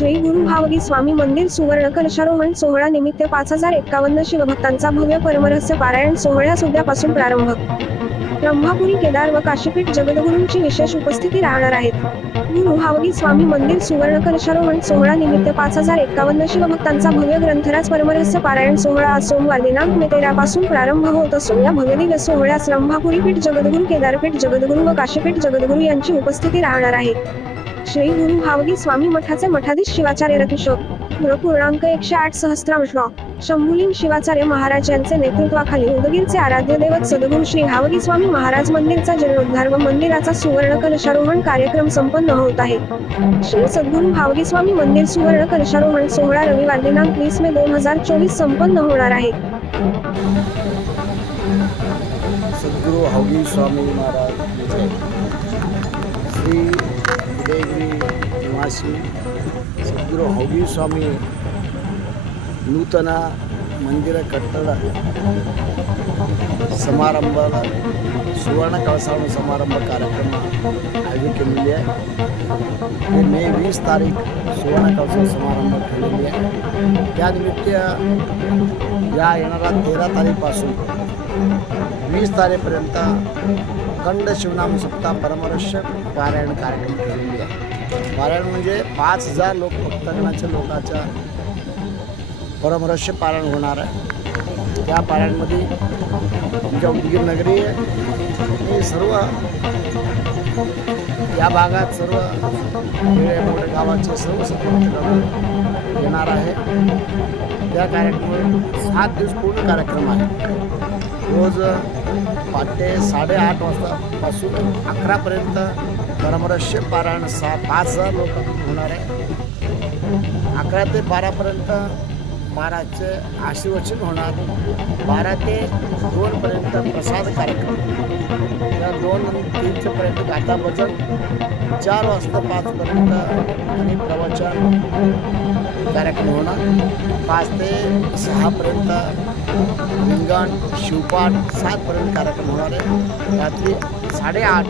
श्री गुरु भावगी स्वामी मंदिर सुवर्ण कलशारोहण सोहळा निमित्त पाच हजार एक्कावन्न शिवभक्तांचा भव्य परमरहस्य पारायण सोहळ्यास उद्यापासून प्रारंभ. ब्रह्मापुरी केदार व काशीपीठ जगदगुरूंची विशेष उपस्थिती राहणार आहेत. गुरु भावगी स्वामी मंदिर सुवर्ण कलशारोहण सोहळा निमित्त पाच हजार एक्कावन्न शिवभक्तांचा भव्य ग्रंथराज परमरहस्य पारायण सोहळा आज सोमवार दिनांक मे तेरापासून प्रारंभ होत असून या भव्य दिव्य सोहळ्यास ब्रह्मापुरी पीठ जगद्गुरू केदारपीठ जगद्गुरू व काशीपीठ जगद्गुरू यांची उपस्थिती राहणार आहे. श्री गुरु भावगी स्वामी मठाचे मठाधीश शिवाचार्य रकिशोर पूर्णांक एकशे आठ सहस्त्रांश शंभुलिंग शिवाचार्य महाराज यांचे नेतृत्वाखाली उदगीरचे आराध्य दैवत सद्गुरू श्री भावगी स्वामी महाराज मंदिरचा जीर्णोद्धार व मंदिराचा सुवर्ण कलशारोहण कार्यक्रम संपन्न होत आहे. श्री सद्गुरू भावगी स्वामी मंदिर सुवर्ण कलशारोहण सोहळा रविवार दिनांक वीस मे दोन हजार चोवीस संपन्न होणार आहे. सद्गुरू हवगी स्वामी महाराज श्री देवी निवासी सद्गुरू हौगी स्वामी मंदिर कटड समारंभ ಸಮಾರಂಭದ ಸುವರ್ಣ ಕಳಸಾವಣ ಸಮಾರಂಭ ಕಾರ್ಯಕ್ರಮ ಆಯೋಜಿಕೆ ಮೇಲೆ मे वीस तारीख सुवर्ण कळसा समारंभ ठेवलेली आहे. त्यानिमित्त या येणाऱ्या तेरा तारीखपासून वीस तारीखपर्यंत अखंड शिवनाम सप्ताह परमरश्य पारायण कार्यक्रम केलेली आहे. पारायण म्हणजे पाच हजार लोक भक्तगणाच्या लोकांच्या परमरश्य पारायण होणार आहे. त्या पारायणमध्ये आमच्या उदगीर नगरी हे सर्व या भागात सर्व वेगळे मोठे गावाचे सर्व सत्तर येणार आहे त्या कार्यक्रमात सात दिवस पूर्ण कार्यक्रम आहे. रोज पहाटे साडेआठ वाजतापासून अकरापर्यंत परमरश्य पारायण सहा पाच हजार लोक होणार आहे. अकरा ते बारापर्यंत महाराजचे आशीर्वचन होणार. बारा ते दोनपर्यंत प्रसाद कार्यक्रम. या दोन तीनच्यापर्यंत गाता भजन. चार वाजता पाचपर्यंत आणि प्रवचन कार्यक्रम होणार. पाच ते सहापर्यंत रिंगण शिवपाठ सातपर्यंत कार्यक्रम होणार आहे. रात्री साडेआठ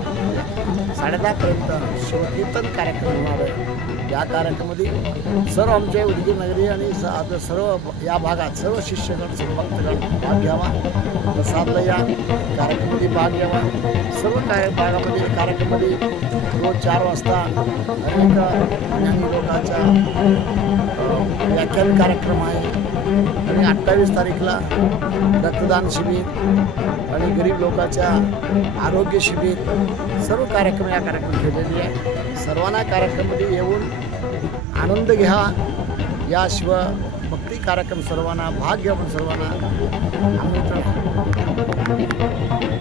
साडेदहापर्यंत शिवकीर्तन कार्यक्रम होणार आहे. या कार्यक्रमामध्ये सर्व आमचे उदगीर नगरी आणि स- सर्व या भागात सर्व शिष्यगण सर्व भक्तगण भाग घ्यावा. प्रसादला या कार्यक्रमामध्ये भाग घ्यावा. सर्व काय भागामध्ये कार्यक्रमामध्ये रोज चार वाजता अनेक ज्ञानी कल कार्यक्रम आहे. आणि अठ्ठावीस तारीखला रक्तदान शिबिर आणि गरीब लोकांच्या आरोग्य शिबिर सर्व कार्यक्रम या कार्यक्रम केलेले आहे. सर्वांना कार्यक्रमामध्ये येऊन आनंद घ्या. या शिव भक्ती कार्यक्रम सर्वांना भाग घ्या पण सर्वांना. आमंत्रण.